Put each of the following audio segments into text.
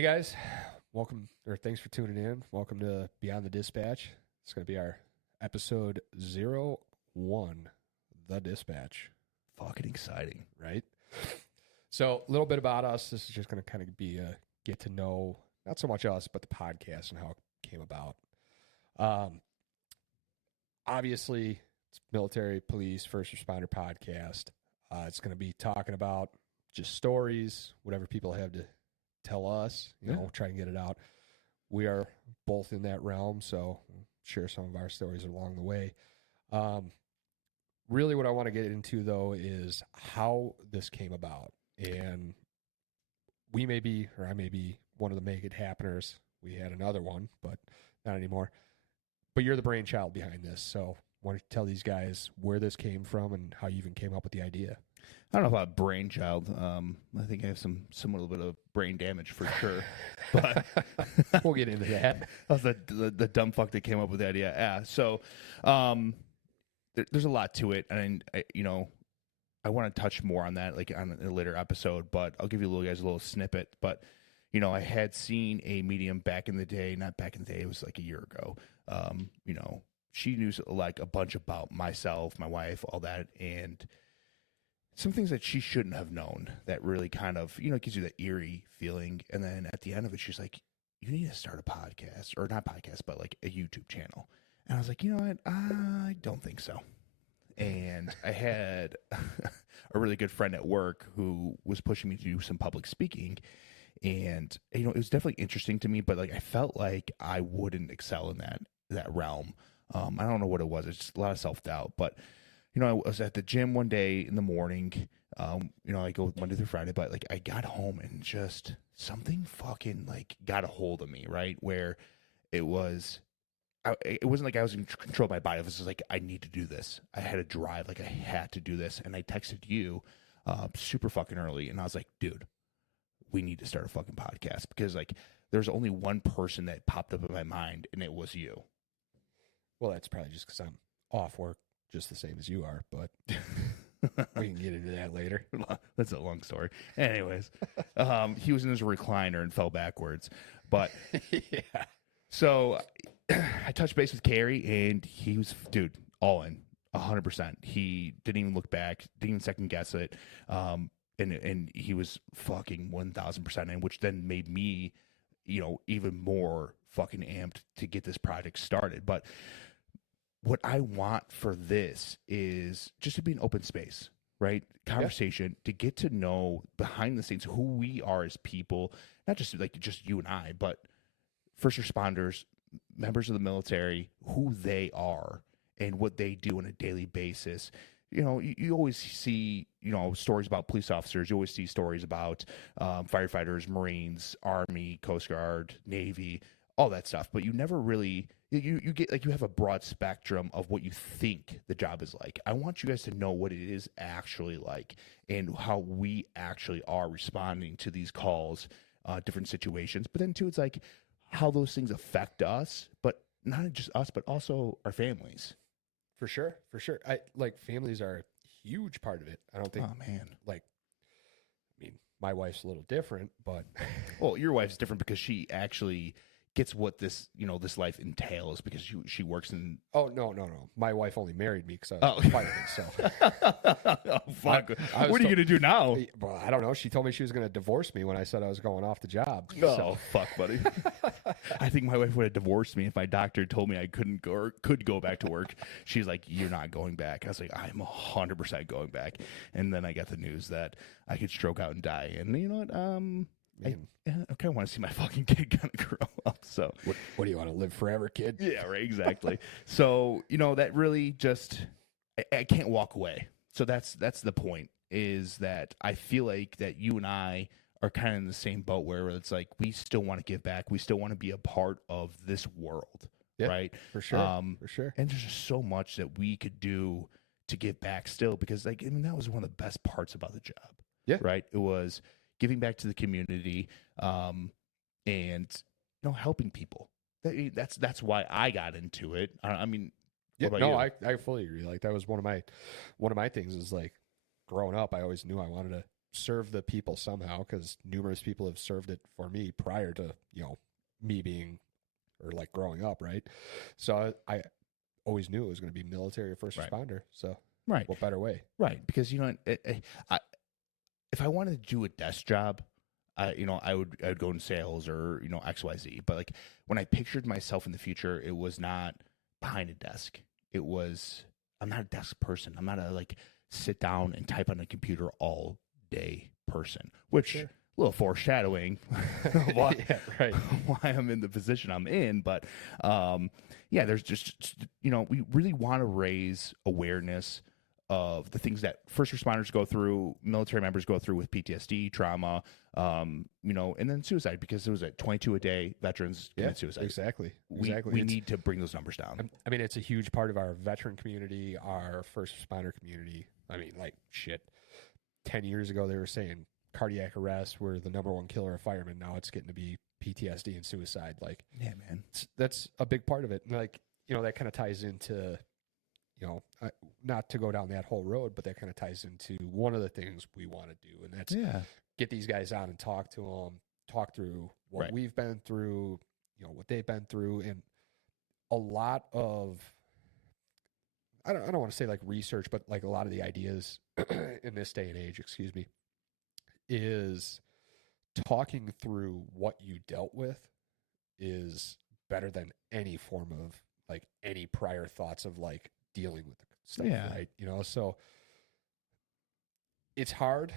Hey guys, welcome or thanks for tuning in. Welcome to Beyond the Dispatch. It's going to be our episode 01, The Dispatch. Fucking exciting. Right? So, a little bit about us. This is just going to kind of be a get to know, not so much us, but the podcast and how it came about. Obviously, it's military, police, first responder podcast. It's going to be talking about just stories, whatever people have to tell us, try and get it out. We are both in that realm, so we'll share some of our stories along the way. Really what I want to get into, though, is how this came about. And we may be, or I may be, one of the make it happeners. We had another one, but not anymore. But you're the brainchild behind this, so why don't you tell these guys where this came from and how you even came up with the idea? I don't know about brainchild. I think I have some little bit of brain damage for sure. But we'll get into that. That was the dumb fuck that came up with the idea. Yeah. So there's a lot to it, and I want to touch more on that like on a later episode. But I'll give you guys a little snippet. But I had seen a medium back in the day. Not back in the day. It was like a year ago. She knew like a bunch about myself, my wife, all that, and some things that she shouldn't have known that really kind of, gives you that eerie feeling. And then at the end of it, she's like, you need to start a podcast, or not podcast, but like a YouTube channel. And I was like, you know what? I don't think so. And I had a really good friend at work who was pushing me to do some public speaking. And, it was definitely interesting to me, but like, I felt like I wouldn't excel in that realm. I don't know what it was. It's just a lot of self-doubt, but I was at the gym one day in the morning. I go Monday through Friday, but like I got home and just something fucking like got a hold of me, right? Where it wasn't like I was in control of my body. It was just like, I need to do this. I had a drive, like I had to do this. And I texted you super fucking early, and I was like, dude, we need to start a fucking podcast, because like there's only one person that popped up in my mind, and it was you. Well, that's probably just because I'm off work just the same as you are, but we can get into that later. That's a long story. Anyways, he was in his recliner and fell backwards. But yeah. So I touched base with Carrie, and he was, dude, all in, 100%. He didn't even look back, didn't even second guess it. And he was fucking 1,000% in, which then made me, even more fucking amped to get this project started. But what I want for this is just to be an open space, right? Conversation, to get to know behind the scenes who we are as people, not just like just you and I, but first responders, members of the military, who they are and what they do on a daily basis. You always see, stories about police officers. You always see stories about firefighters, Marines, Army, Coast Guard, Navy, all that stuff. But you never really, you get like, you have a broad spectrum of what you think the job is like. I want you guys to know what it is actually like, and how we actually are responding to these calls, different situations. But then too, it's like how those things affect us, but not just us, but also our families. For sure. Families are a huge part of it. I don't think, my wife's a little different, but. Well, your wife's different because she actually gets what this, this life entails, because she works in. Oh, no. My wife only married me because I was fighting, so. Oh, fuck. What are you going to do now? Well, I don't know. She told me she was going to divorce me when I said I was going off the job. Oh, so. Fuck, buddy. I think my wife would have divorced me if my doctor told me I couldn't go or could go back to work. She's like, you're not going back. I was like, I'm 100% going back. And then I got the news that I could stroke out and die. And you know what? I kind of want to see my fucking kid kind of grow up. So what do you want to live forever, kid? Yeah, right. Exactly. So, that really just, I can't walk away. So that's the point, is that I feel like that you and I are kind of in the same boat, where it's like, we still want to give back. We still want to be a part of this world. Yeah, right. For sure. For sure. And there's just so much that we could do to give back still, because that was one of the best parts about the job. Yeah. Right. It was giving back to the community, and helping people. That's why I got into it. I mean, what about you? I fully agree. Like, that was one of my things, is like, growing up, I always knew I wanted to serve the people somehow, because numerous people have served it for me prior to, me being, or like growing up, right? So I always knew it was going to be military or first Right. responder. So Right. what better way? Right. Because, if I wanted to do a desk job, I would go in sales or, XYZ. But like when I pictured myself in the future, it was not behind a desk. It was, I'm not a desk person. I'm not a like sit down and type on a computer all day person, which Sure. a little foreshadowing why, Yeah, right. why I'm in the position I'm in. But there's just, we really want to raise awareness of the things that first responders go through, military members go through with PTSD, trauma, and then suicide, because there was 22 a day veterans commit suicide. Exactly. We need to bring those numbers down. I mean, it's a huge part of our veteran community, our first responder community. I mean, like, shit. 10 years ago, they were saying cardiac arrest were the number one killer of firemen. Now it's getting to be PTSD and suicide. Like, yeah, man, that's a big part of it. And like, that kind of ties into, not to go down that whole road, but that kind of ties into one of the things we want to do. And that's get these guys on and talk to them, talk through what we've been through, what they've been through. And a lot of, I don't want to say like research, but like a lot of the ideas in this day and age, is talking through what you dealt with is better than any form of like any prior thoughts of like dealing with stuff, right? So it's hard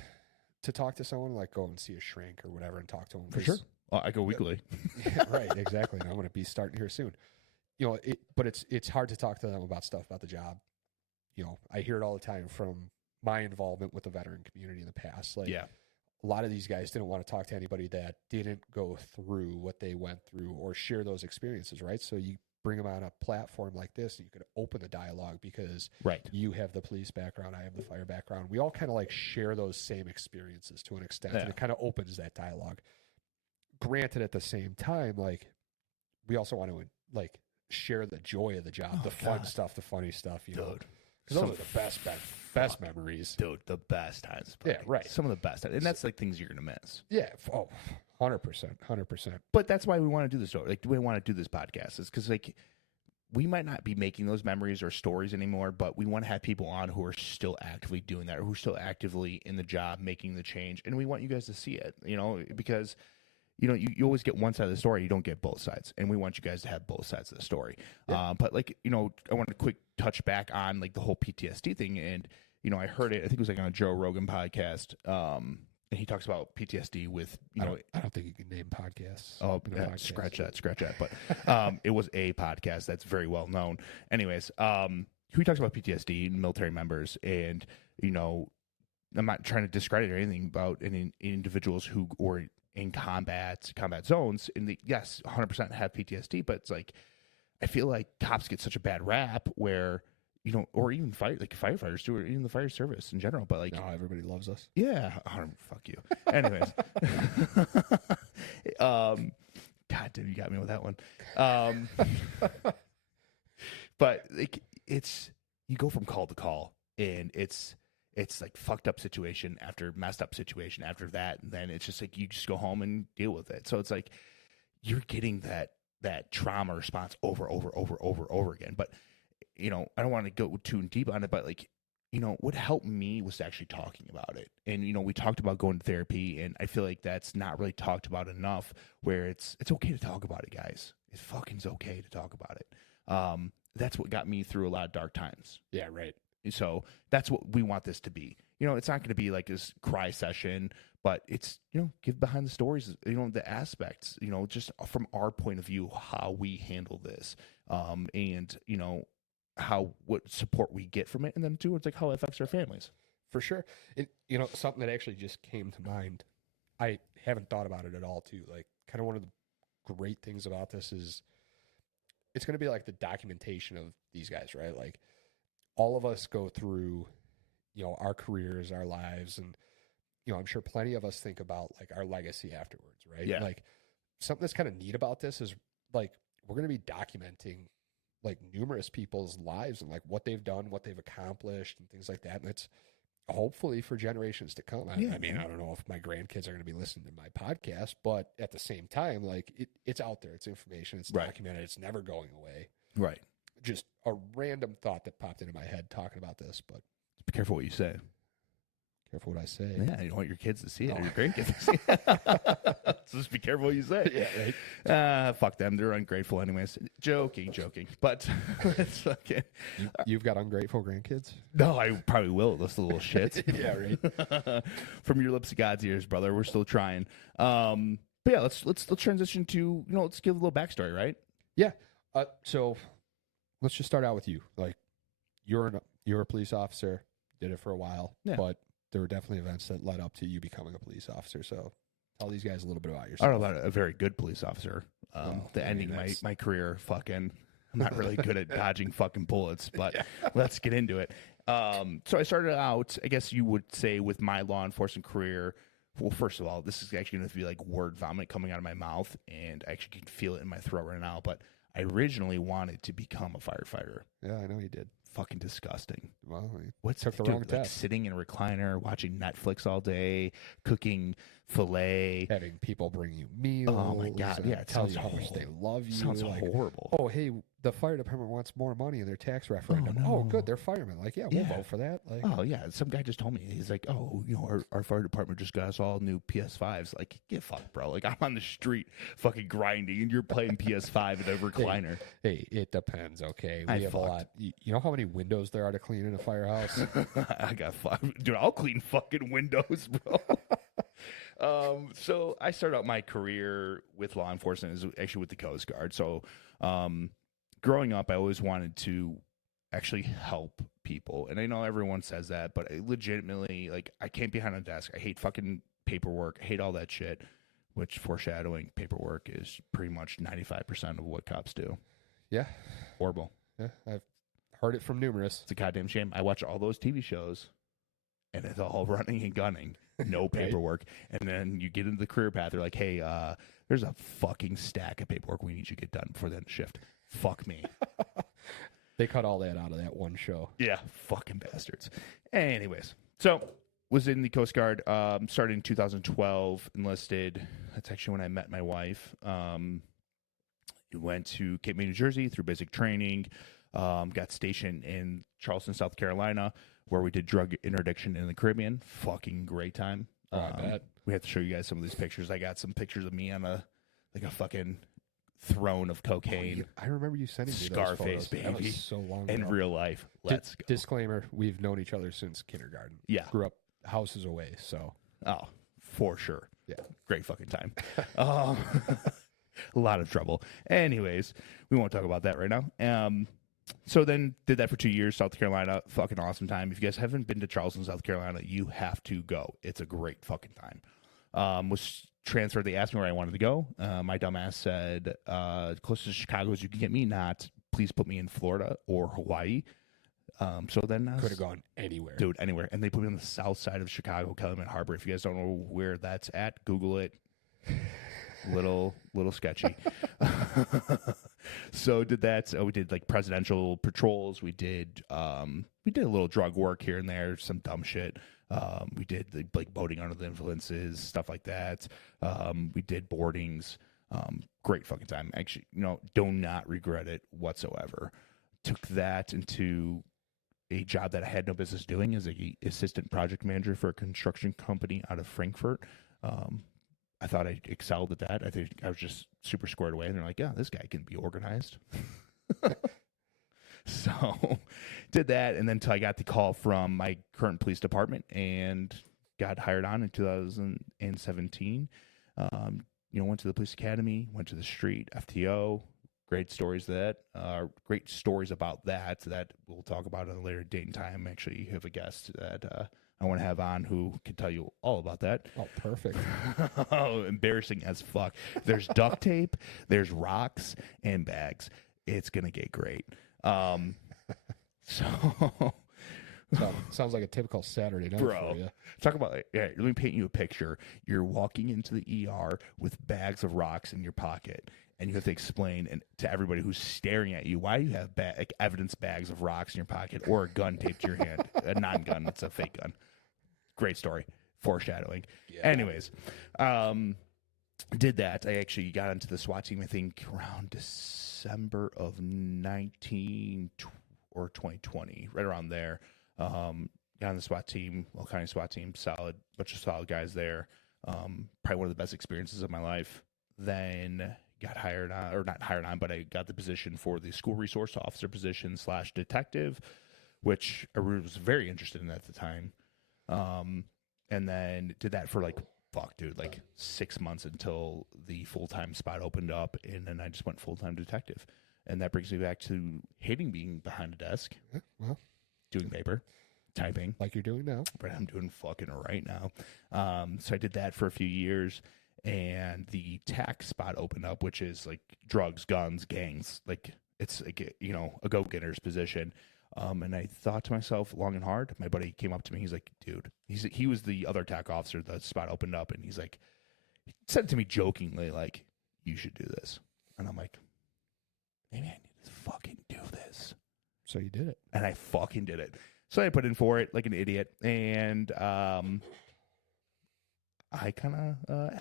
to talk to someone, like go and see a shrink or whatever and talk to them. For sure. Well, I go weekly. Yeah, right, exactly. And I'm going to be starting here soon. But it's hard to talk to them about stuff about the job. I hear it all the time from my involvement with the veteran community in the past. Like, a lot of these guys didn't want to talk to anybody that didn't go through what they went through or share those experiences, right? So you bring them on a platform like this, and you could open the dialogue because you have the police background, I have the fire background. We all kind of like share those same experiences to an extent, and it kind of opens that dialogue. Granted, at the same time, like, we also want to like share the joy of the job, the fun stuff, the funny stuff, Dude. Because those are the best memories. Dude, the best times. Yeah, right. Some of the best times. And that's like things you're going to miss. Yeah. 100%. But that's why we want to do this story. Like, we want to do this podcast is because, like, we might not be making those memories or stories anymore, but we want to have people on who are still actively doing that, or who are still actively in the job, making the change. And we want you guys to see it, because you always get one side of the story. You don't get both sides. And we want you guys to have both sides of the story. Yeah. But like, I want to quick touch back on like the whole PTSD thing. And, I heard it, I think it was like on a Joe Rogan podcast. And he talks about PTSD with, I don't think you can name podcasts. Oh, scratch that. But it was a podcast that's very well known. Anyways, he talks about PTSD and military members. And, I'm not trying to discredit or anything about any individuals who were in combat zones, and yes, 100% have PTSD, but it's like, I feel like cops get such a bad rap where, or even firefighters do, or even the fire service in general, but like, no, everybody loves us. Yeah. Fuck you. Anyways. God damn, you got me with that one. But like, you go from call to call, and it's like fucked up situation after messed up situation after that. And then it's just like, you just go home and deal with it. So it's like, you're getting that trauma response over again. But, I don't want to go too deep on it, but like, what helped me was actually talking about it. And, we talked about going to therapy, and I feel like that's not really talked about enough, where it's okay to talk about it, guys. It's fucking okay to talk about it. That's what got me through a lot of dark times. Yeah. Right. So that's what we want this to be. It's not going to be like this cry session, but it's, give behind the stories, the aspects, just from our point of view, how we handle this, and, what support we get from it. And then too, it's like how it affects our families. For sure. It, something that actually just came to mind. I haven't thought about it at all too. Like, kind of one of the great things about this is it's going to be like the documentation of these guys, right? Like, all of us go through, our careers, our lives, and, I'm sure plenty of us think about like our legacy afterwards, right? Yeah. Like, something that's kind of neat about this is like, we're going to be documenting like numerous people's lives and like what they've done, what they've accomplished and things like that. And hopefully for generations to come. I mean, I don't know if my grandkids are going to be listening to my podcast, but at the same time, like it's out there. It's information. It's documented. It's never going away. Right. Just a random thought that popped into my head talking about this, but be careful what you say. Careful what I say. Yeah, you don't want your kids to see it or your grandkids to see it. So just be careful what you say. Yeah, right. Fuck them. They're ungrateful anyways. Joking. But it's okay. You've got ungrateful grandkids? No, I probably will. Those little shits. Yeah, right. From your lips to God's ears, brother. We're still trying. But yeah, let's transition to, let's give a little backstory, right? Yeah. So let's just start out with you. Like, you're a police officer, did it for a while, but there were definitely events that led up to you becoming a police officer. So tell these guys a little bit about yourself. I don't know about a very good police officer. Ending my career, fucking, I'm not really good at dodging fucking bullets, but let's get into it. So I started out, I guess you would say, with my law enforcement career. Well, first of all, this is actually going to be like word vomit coming out of my mouth, and I actually can feel it in my throat right now. But I originally wanted to become a firefighter. Yeah, I know you did. Fucking disgusting. Well, took the wrong test? Sitting in a recliner, watching Netflix all day, cooking filet, having people bring you meals. Oh my God! Yeah, it tells you how much they love you. Sounds horrible. Oh, hey, the fire department wants more money in their tax referendum. Oh, good, they're firemen. Like, we'll vote for that. Like, oh yeah, some guy just told me, he's like, our fire department just got us all new PS5s. Like, get fucked, bro. Like, I'm on the street fucking grinding, and you're playing PS5 in a recliner. Hey, it depends. Okay, we have a lot. You know how many windows there are to clean in a firehouse? I got dude. I'll clean fucking windows, bro. So I started out my career with law enforcement is actually with the Coast Guard. So, growing up, I always wanted to actually help people. And I know everyone says that, but I legitimately, like, I can't be behind a desk. I hate fucking paperwork. I hate all that shit, which foreshadowing paperwork is pretty much 95% of what cops do. Yeah. Horrible. Yeah. I've heard it from numerous. It's a goddamn shame. I watch all those TV shows and it's all running and gunning. No paperwork. Right. And then you get into the career path. They're like, hey, there's a fucking stack of paperwork we need you to get done before the end of shift. Fuck me. They cut all that out of that one show. Yeah, fucking bastards. Anyways, so was in the Coast Guard. Started in 2012, enlisted. That's actually when I met my wife. Went to Cape May, New Jersey through basic training. Got stationed in Charleston, South Carolina, where we did drug interdiction in the Caribbean. Fucking great time. I bet. We have to show you guys some of these pictures. I got some pictures of me on a fucking throne of cocaine. I remember you sending me Scarface, those photos. baby. That was so long in ago. real life. Let's go. Disclaimer: we've known each other since kindergarten. Yeah, grew up houses away. So, for sure. Yeah, great fucking time. A lot of trouble. Anyways, we won't talk about that right now. So then did that for 2 years, South Carolina. Fucking awesome time. If you guys haven't been to Charleston, South Carolina, you have to go. It's a great fucking time. Was transferred. They asked me where I wanted to go. My dumbass said, closest to Chicago as you can get me, not please put me in Florida or Hawaii. So then could have gone anywhere. Dude, anywhere. And they put me on the south side of Chicago, Calumet Harbor. If you guys don't know where that's at, Google it. Little sketchy. So did that. So we did like presidential patrols. We did a little drug work here and there, some dumb shit. We did like boating under the influences, stuff like that. We did boardings. Great fucking time. Actually, do not regret it whatsoever. Took that into a job that I had no business doing as a assistant project manager for a construction company out of Frankfurt. I thought I excelled at that. I think I was just super squared away. And they're like, yeah, this guy can be organized. So did that. And then until I got the call from my current police department and got hired on in 2017. Went to the police academy, went to the street, FTO. Great stories great stories about that we'll talk about at a later date and time. Actually, you have a guest that I want to have on who can tell you all about that. Oh, perfect. Oh, embarrassing as fuck. There's duct tape, there's rocks and bags. It's going to get great. Sounds like a typical Saturday night for you. Talk about let me paint you a picture. You're walking into the ER with bags of rocks in your pocket, and you have to explain to everybody who's staring at you why you have evidence bags of rocks in your pocket or a gun taped to your hand. A non-gun, it's a fake gun. Great story. Foreshadowing. Yeah. Anyways, did that. I actually got into the SWAT team, I think, around December of 19 or 2020, right around there. Got on the SWAT team, Will County SWAT team, bunch of solid guys there. Probably one of the best experiences of my life. Then got hired on, or not hired on, but I got the position for the school resource officer position / detective, which I was very interested in at the time. And then did that for like 6 months until the full-time spot opened up, and then I just went full-time detective. And that brings me back to hating being behind a desk, doing paper, typing. Like you're doing now. But I'm doing fucking right now. So I did that for a few years, and the tax spot opened up, which is like drugs, guns, gangs. Like it's like, a go-getter's position. And I thought to myself, long and hard, my buddy came up to me. He's like, dude, he was the other TAC officer. The spot opened up, and he said to me jokingly, like, you should do this. And I'm like, maybe I need to fucking do this. So you did it. And I fucking did it. So I put in for it like an idiot. And I kind of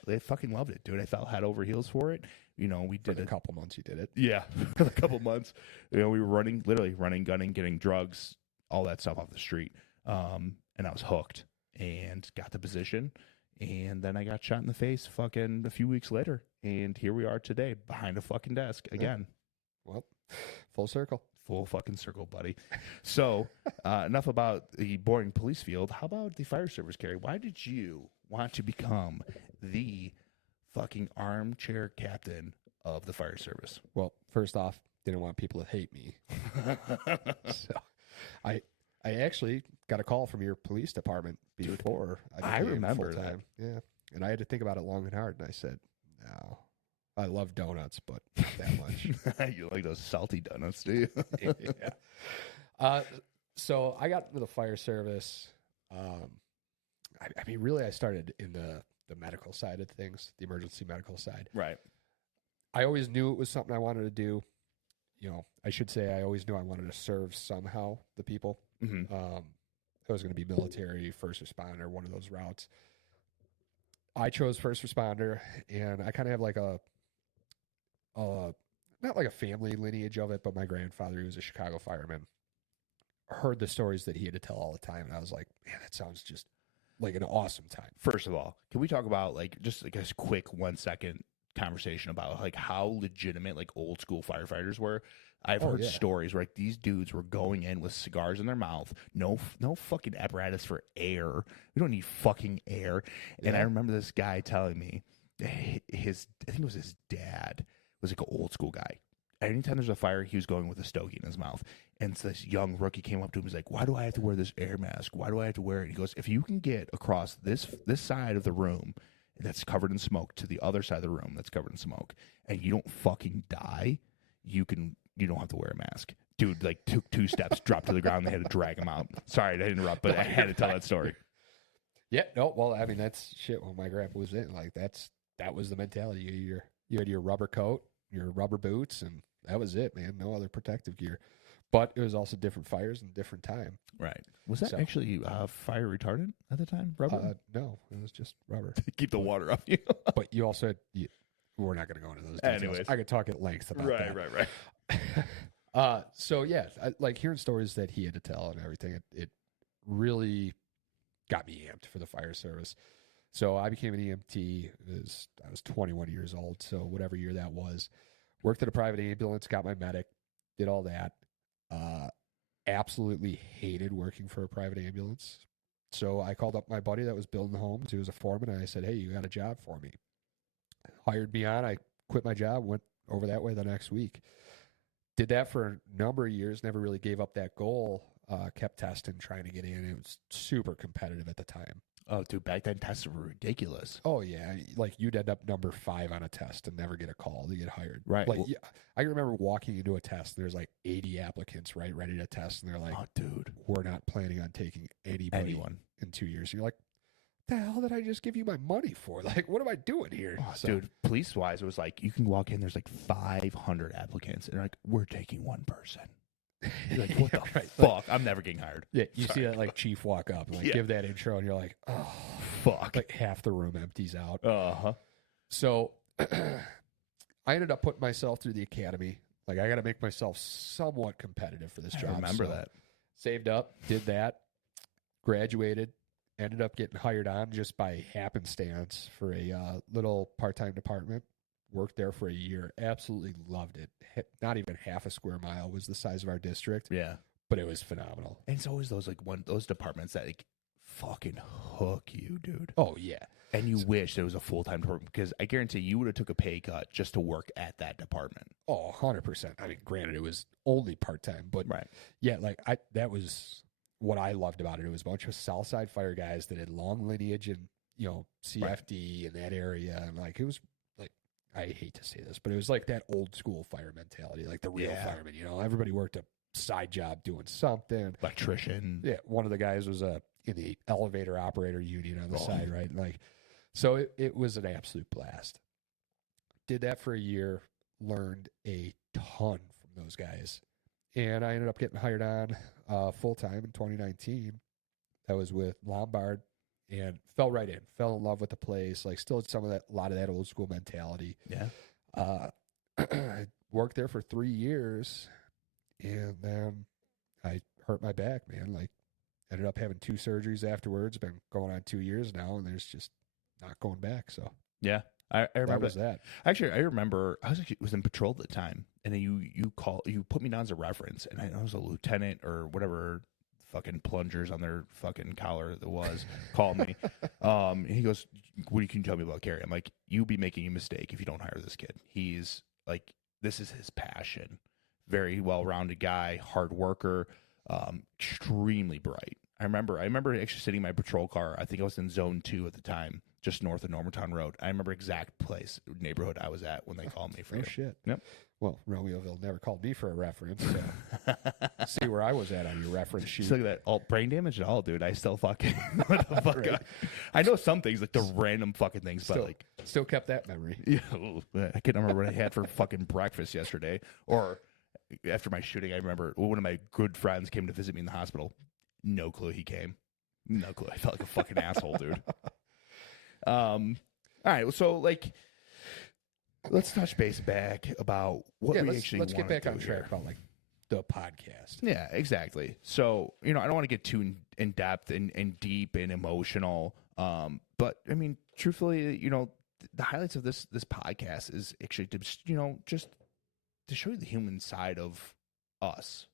I fucking loved it, dude. I fell head over heels for it. We did a couple months. You did it. Yeah, for a couple months. We were literally running, gunning, getting drugs, all that stuff off the street. And I was hooked and got the position. And then I got shot in the face fucking a few weeks later. And here we are today behind a fucking desk again. Yeah. Well, full circle. Full fucking circle, buddy. So enough about the boring police field. How about the fire service, Carrie? Why did you want to become the fucking armchair captain of the fire service? Well, first off, didn't want people to hate me. So I actually got a call from your police department before I remember full-time. Yeah. And I had to think about it long and hard, and I said, no. I love donuts, but not that much. You like those salty donuts, do you? Yeah. So I got into the fire service. I mean, really, I started in the medical side of things, the emergency medical side. Right. I always knew it was something I wanted to do. I should say I always knew I wanted to serve somehow the people. Mm-hmm. It was going to be military, first responder, one of those routes. I chose first responder, and I kind of have like not like a family lineage of it, but my grandfather, he was a Chicago fireman, heard the stories that he had to tell all the time. And I was like, man, that sounds just like an awesome time. First of all, can we talk about just like a quick 1 second conversation about like how legitimate like old school firefighters were? I've heard stories where like these dudes were going in with cigars in their mouth, no fucking apparatus for air. We don't need fucking air. Yeah. And I remember this guy telling me I think it was his dad was like an old school guy. Anytime there's a fire, he was going with a stogie in his mouth. And so this young rookie came up to him and was like, why do I have to wear this air mask? Why do I have to wear it? And he goes, if you can get across this side of the room that's covered in smoke to the other side of the room that's covered in smoke, and you don't fucking die, you don't have to wear a mask. Dude, like took 2 steps, dropped to the ground, and they had to drag him out. Sorry to interrupt, but I had to tell that story. Yeah, no, well, I mean, that's shit when my grandpa was in. Like, that was the mentality. You had your rubber coat, your rubber boots, and that was it, man. No other protective gear. But it was also different fires and different time. Right. Was that actually fire retardant at the time? Rubber? No, it was just rubber. To keep the water off you. But you also we're not going to go into those details. Anyways. I could talk at length about that. Right. So, yeah, like hearing stories that he had to tell and everything, it really got me amped for the fire service. So I became an EMT. I was 21 years old, so whatever year that was. Worked at a private ambulance, got my medic, did all that. Absolutely hated working for a private ambulance. So I called up my buddy that was building homes. He was a foreman, and I said, hey, you got a job for me. Hired me on. I quit my job, went over that way the next week. Did that for a number of years, never really gave up that goal. Kept testing, trying to get in. It was super competitive at the time. Oh, dude, back then tests were ridiculous. Oh, yeah. Like, you'd end up number 5 on a test and never get a call to get hired. Right. Like, yeah, I remember walking into a test, and there's like 80 applicants, right, ready to test, and they're like, oh, dude, we're not planning on taking anyone in 2 years. And you're like, the hell did I just give you my money for? Like, what am I doing here? Oh, dude, police-wise, it was like, you can walk in, there's like 500 applicants, and they're like, we're taking one person. You're like, what the right, fuck? like, I'm never getting hired. Yeah, you Sorry. see that like chief walk up and like Yeah. give that intro, and you're like, oh, Fuck. like half the room empties out. Uh-huh. So I ended up putting myself through the academy. Like I got to make myself somewhat competitive for this job. I remember So that. saved up, did that, graduated, ended up getting hired on just by happenstance for a little part-time department. Worked there for a year. Absolutely loved it. Not even half a square mile was the size of our district. Yeah. But it was phenomenal. And it's always those those departments that like fucking hook you, dude. Oh yeah. And you wish there was a full-time department, because I guarantee you would have took a pay cut just to work at that department. Oh, 100%. I mean, granted, it was only part-time, but Right. yeah, like that was what I loved about it. It was a bunch of Southside fire guys that had long lineage and, CFD in that area. And like, it was like, I hate to say this, but it was like that old school fire mentality, like the real fireman, everybody worked a side job doing something. Electrician. Yeah. One of the guys was in the elevator operator union on the side, right? Like, so it was an absolute blast. Did that for a year, learned a ton from those guys. And I ended up getting hired on full-time in 2019. That was with Lombard, and fell right in. Fell in love with the place. Like, still had a lot of that old school mentality. Yeah. I worked there for 3 years, and then I hurt my back, man. Like, ended up having 2 surgeries afterwards. Been going on 2 years now, and there's just not going back. So Yeah. I remember that. Actually, I remember I was in patrol at the time, and then you put me down as a reference, and I was a lieutenant or whatever fucking plungers on their fucking collar that was called me. And he goes, "What can you tell me about Kerry?" I'm like, "You be making a mistake if you don't hire this kid. He's like, this is his passion. Very well-rounded guy, hard worker, extremely bright." I remember actually sitting in my patrol car. I think I was in Zone 2 at the time, just north of Normantown Road. I remember exact neighborhood I was at when they called me for you. Shit. Yep. Well, Romeoville never called me for a reference. So see where I was at on your reference sheet. Just look at that. All brain damage at all, dude. I still fucking what the fuck. Right. I know some things, like the random fucking things, but like still kept that memory. Yeah, I can't remember what I had for fucking breakfast yesterday, or after my shooting. I remember one of my good friends came to visit me in the hospital. No clue he came. No clue. I felt like a fucking asshole, dude. All right, so like, let's touch base back about what we actually let's get back on track here. about like the podcast. Yeah, exactly. So, I don't want to get too in depth and deep and emotional. But I mean, truthfully, the highlights of this podcast is actually to, just to show you the human side of us,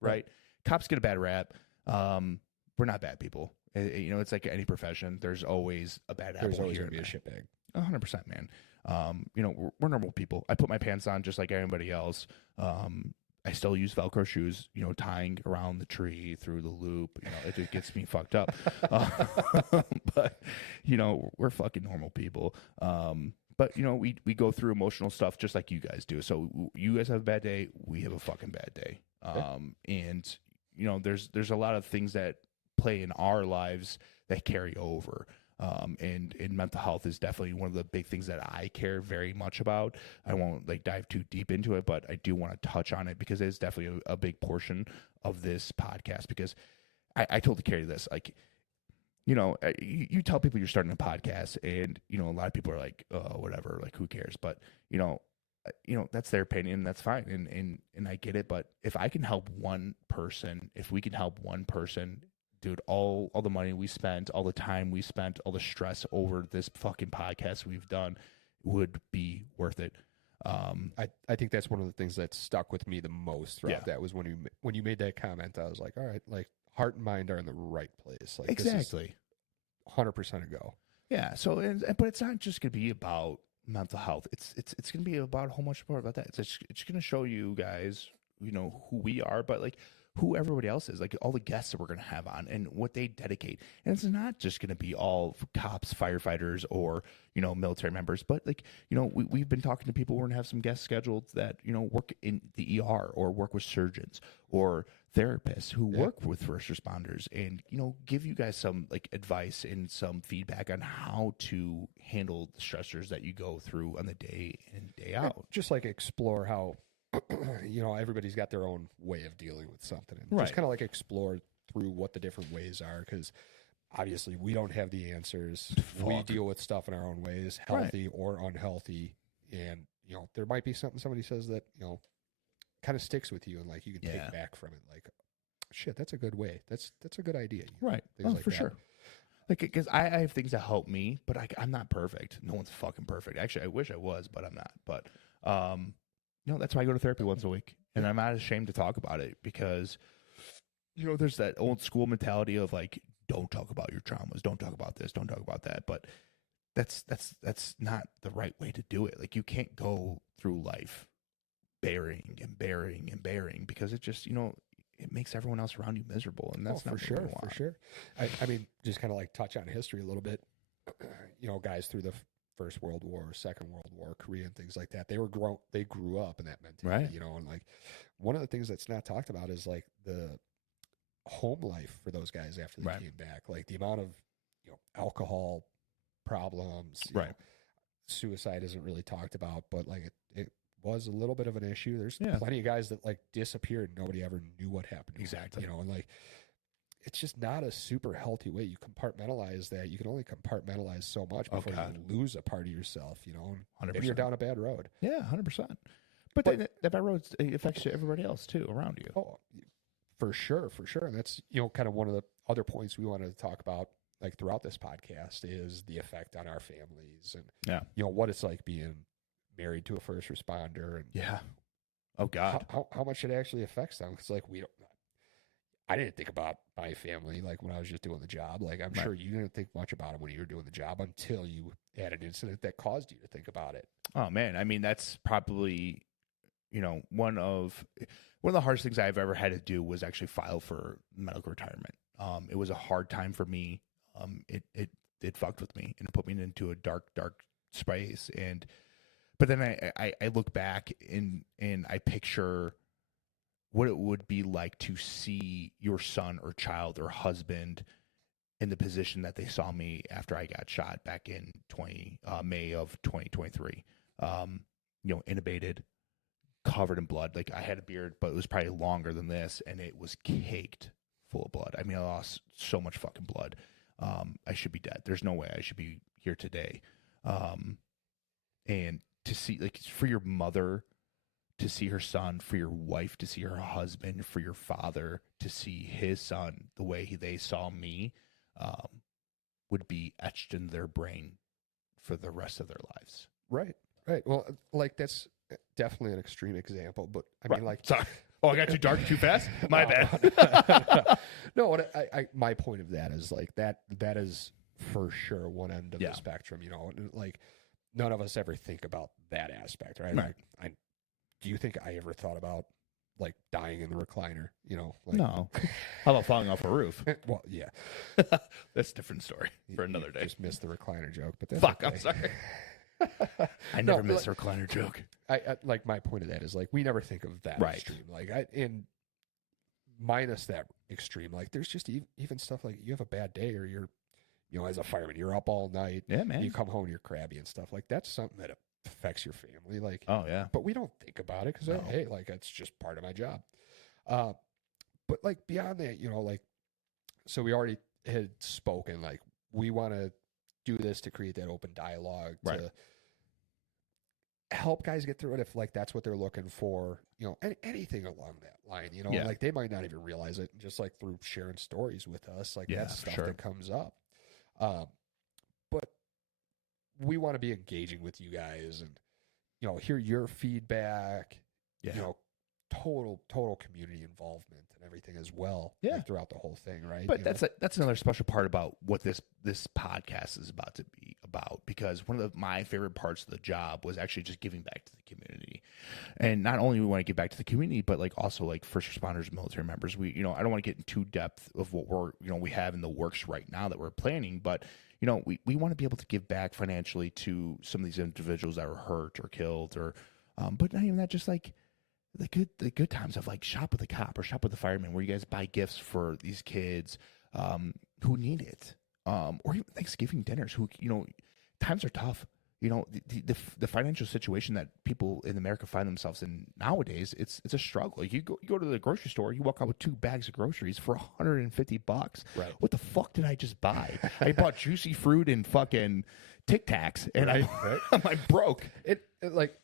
right? Cops get a bad rap. We're not bad people. It's like any profession. There's always a bad apple. There's always here going to be a shitbag. 100%, man. We're normal people. I put my pants on just like everybody else. I still use Velcro shoes, tying around the tree through the loop. It gets me fucked up. But, we're fucking normal people. But, we go through emotional stuff just like you guys do. So you guys have a bad day. We have a fucking bad day. And, there's a lot of things that play in our lives that carry over. And mental health is definitely one of the big things that I care very much about. I won't dive too deep into it, but I do want to touch on it because it's definitely a big portion of this podcast. Because I told Carrie this, you tell people you're starting a podcast, and a lot of people are like, oh, whatever, who cares? But that's their opinion. That's fine, and I get it. But if I can help one person, if we can help one person. Dude, all the money we spent, all the time we spent, all the stress over this fucking podcast we've done would be worth it. I think that's one of the things that stuck with me the most throughout that was when you made that comment. I was like, all right, heart and mind are in the right place. Exactly. 100% a go. Yeah. So, but it's not just going to be about mental health. It's going to be about a whole much more about that. It's going to show you guys, who we are, but who everybody else is, all the guests that we're going to have on and what they dedicate. And it's not just going to be all cops, firefighters, or, military members, but we've been talking to people. We're going to have some guests scheduled that, work in the ER or work with surgeons or therapists who work with first responders and, give you guys some advice and some feedback on how to handle the stressors that you go through on the day in, day out. Just explore how everybody's got their own way of dealing with something, and Right. just kind of like explore through what the different ways are, because obviously we don't have the answers. We Fuck. deal with stuff in our own ways, Right. healthy or unhealthy, and there might be something somebody says that kind of sticks with you, and like you can Yeah. take back from it, like, shit, that's a good way. That's a good idea. Right. Things like for that. sure. Like, because I have things that help me, but I'm not perfect. No one's fucking perfect. Actually, I wish I was, but I'm not. But, that's why I go to therapy once a week. And I'm not ashamed to talk about it because, there's that old school mentality of like, don't talk about your traumas. Don't talk about this. Don't talk about that. But that's not the right way to do it. Like, you can't go through life bearing and bearing and bearing, because it just, it makes everyone else around you miserable, and that's not for sure, what we want. for sure. I mean, just kind of like touch on history a little bit. Guys through the First World War, Second World War, Korea, and things like that. They grew up in that mentality, Right. And like one of the things that's not talked about is like the home life for those guys after they Right. came back. Like the amount of alcohol problems, Right. suicide isn't really talked about, but like it was a little bit of an issue. There's Yeah. plenty of guys that like disappeared. Nobody ever knew what happened to Exactly. them, and like it's just not a super healthy way. You compartmentalize that. You can only compartmentalize so much before you lose a part of yourself, and 100%. maybe you're down a bad road. Yeah, 100%. But then that bad road affects everybody else too around you. Oh, for sure. And that's, kind of one of the other points we wanted to talk about like throughout this podcast is the effect on our families and, what it's like being married to a first responder and Yeah. Oh God. how much it actually affects them. Cause like I didn't think about my family like when I was just doing the job. Like I'm sure you didn't think much about them when you were doing the job until you had an incident that caused you to think about it. Oh man, I mean that's probably one of the hardest things I've ever had to do was actually file for medical retirement. It was a hard time for me. It fucked with me and it put me into a dark space. But then I look back and I picture what it would be like to see your son or child or husband in the position that they saw me after I got shot back in May of 2023. Intubated, covered in blood. Like I had a beard, but it was probably longer than this, and it was caked full of blood. I mean, I lost so much fucking blood. I should be dead. There's no way I should be here today. And to see, like, for your mother to see her son, for your wife to see her husband, for your father to see his son the way they saw me, would be etched in their brain for the rest of their lives. Right. Well, like that's definitely an extreme example, but I mean, like, sorry. Oh, I got too dark too fast. My bad. No, my point of that is like that is for sure one end of the spectrum. Like none of us ever think about that aspect, right? Like, do you think I ever thought about like dying in the recliner? Like, no. How about falling off a roof? Well, yeah, that's a different story for another day. Just missed the recliner joke, but that's fuck. okay. I'm sorry. I never missed a recliner joke. I like my point of that is like we never think of that extreme. Like and minus that extreme, like there's just even stuff like you have a bad day or you're, as a fireman, you're up all night. Yeah, man. You come home, you're crabby and stuff. Like that's something that affects your family. Like, oh yeah, but we don't think about it because hey, like it's just part of my job. But like beyond that, like, so we already had spoken. Like we want to do this to create that open dialogue to help guys get through it if like that's what they're looking for, anything along that line, like they might not even realize it, just like through sharing stories with us, like that's stuff that comes up. But we want to be engaging with you guys and, hear your feedback, total community involvement and everything as well. Like, throughout the whole thing. Right. But that's another special part about what this podcast is about to be about, because one of my favorite parts of the job was actually just giving back to the community. And not only we want to give back to the community, but like also like first responders, military members. We, I don't want to get into depth of what we're, we have in the works right now that we're planning, but we want to be able to give back financially to some of these individuals that were hurt or killed or, but not even that, just like the good times of like shop with a cop or shop with a fireman, where you guys buy gifts for these kids, who need it. Or even Thanksgiving dinners, who, times are tough. you know, the financial situation that people in America find themselves in nowadays, it's a struggle. Like you go to the grocery store, you walk out with 2 bags of groceries for $150. Right. What the fuck did I just buy? I bought juicy fruit and fucking Tic Tacs, and Right. I'm like broke. It like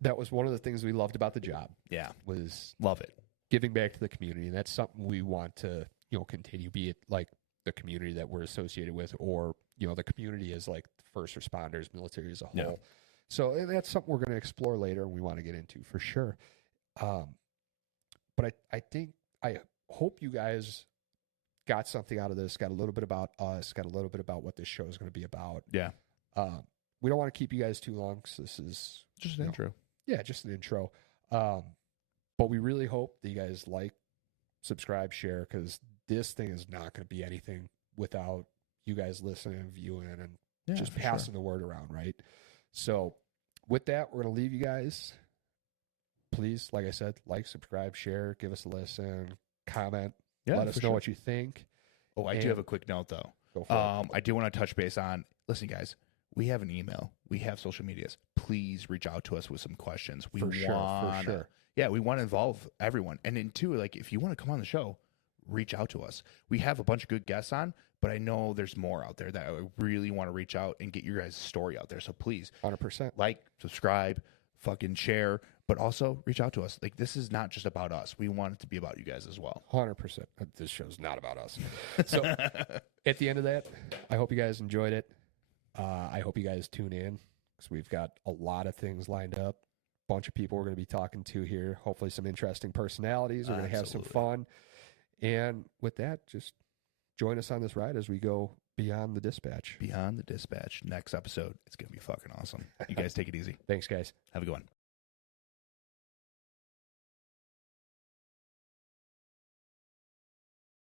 that was one of the things we loved about the job. Yeah, Was love it. giving back to the community, and that's something we want to continue. Be it like the community that we're associated with, or the community as like first responders, military as a whole. Yeah. So and that's something we're going to explore later, and we want to get into for sure. But I hope you guys got something out of this. Got a little bit about us. Got a little bit about what this show is going to be about. Yeah. We don't want to keep you guys too long because this is Just an intro. Yeah, just an intro. But we really hope that you guys like, subscribe, share, because this thing is not going to be anything without you guys listening, viewing, and just passing the word around, right? So with that, we're going to leave you guys. Please, like I said, like, subscribe, share, give us a listen, comment, let us know what you think. Oh, I do have a quick note, though. Go for it. I do want to touch base on, listen, guys, we have an email. We have social medias. Please reach out to us with some questions. For sure. Yeah, we want to involve everyone. And then, too, like, if you want to come on the show, reach out to us. We have a bunch of good guests on, but I know there's more out there that I really want to reach out and get your guys' story out there. So please, 100%. like, subscribe, fucking share, but also reach out to us. Like, this is not just about us. We want it to be about you guys as well. 100%. This show's not about us. So at the end of that, I hope you guys enjoyed it. I hope you guys tune in because we've got a lot of things lined up. Bunch of people we're going to be talking to here. Hopefully some interesting personalities. We're going to have some fun. And with that, just join us on this ride as we go beyond the dispatch. Beyond the dispatch. Next episode. It's going to be fucking awesome. You guys take it easy. Thanks, guys. Have a good one.